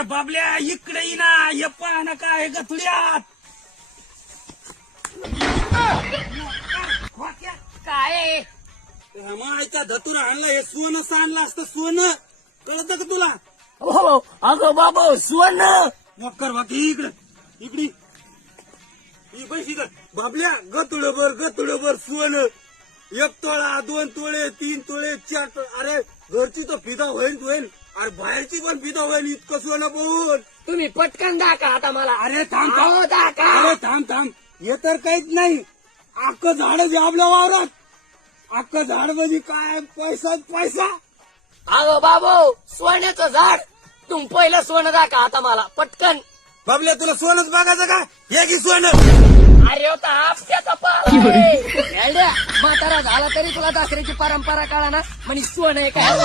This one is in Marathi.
अरे बाबल्या इकडे ये ना, हे पाहणं काय गथुड्यात. काय मायच्या धतुरा आणलं, हे सोनं आणलं असतं, सोनं कळतं का तुला? हो अगं बाबा सुवर्ण मकर बाकी इकडे इकडे बाबल्या गतुडभर सोनं, 1 तोळा 2 तोळे 3 तोळे 4 तोळे. अरे घरची तर फिदा होईल अरे बाहेरची पण फिदा होईल, इतकं सोनं बघून. तुम्ही पटकन दाखा आता मला. अरे थांब अहो, दाखा. अरे थांब हे तर काहीच नाही, अख्खं झाड जे आपल्या वावरात, अख्खं झाड म्हणजे काय, पैसा. अगं बाबू सोन्याचं झाड. तुम्ही पहिलं सोनं दाखा आता मला पटकन. बाबल्या तुला सोनच बघायचं का? हे की सोनं. अरे होता आपट्याचा पाला आहे. म्हातारा झाला तरी तुला दाखऱ्याची परंपरा कळा ना, म्हणे सोनं आहे काय.